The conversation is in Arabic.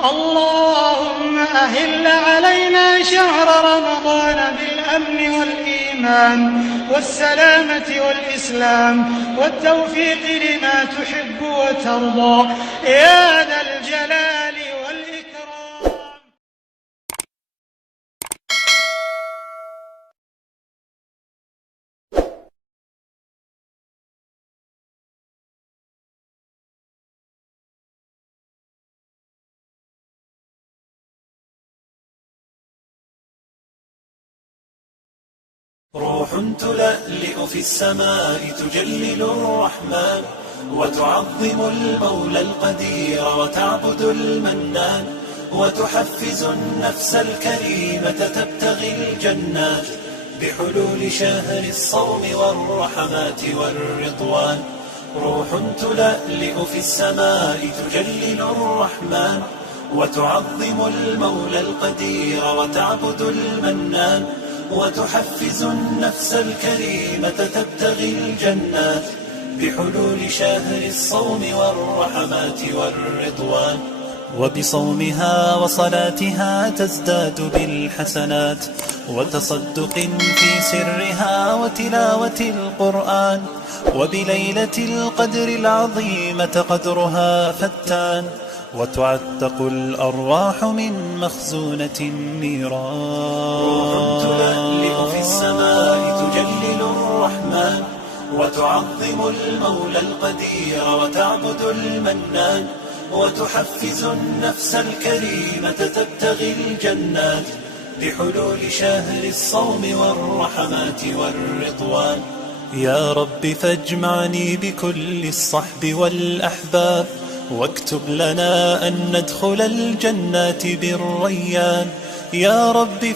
اللهم أهل علينا شهر رمضان بالأمن والإيمان والسلامة والإسلام والتوفيق لما تحب وترضى يا ذا الجلال والإكرام. روح تلألئ في السماء تجلل الرحمن وتعظم المولى القدير وتعبد المنان وتحفز النفس الكريمة تبتغي الجنات بحلول شهر الصوم والرحمات والرضوان. روح تلألئ في السماء تجلل الرحمن وتعظم المولى القدير وتعبد المنان وتحفز النفس الكريمة تبتغي الجنات بحلول شهر الصوم والرحمات والرضوان. وبصومها وصلاتها تزداد بالحسنات وتصدق في سرها وتلاوة القرآن. وبليلة القدر العظيمة قدرها فتان وتعتق الأرواح من مخزونة النيران. روح تلألئ في السماء تجلل الرحمن وتعظم المولى القدير وتعبد المنان وتحفز النفس الكريمة تبتغي الجنات بحلول شهر الصوم والرحمات والرضوان. يا رب فاجمعني بكل الصحب والأحباب واكتب لنا أن ندخل الجنات بالريان. يا رب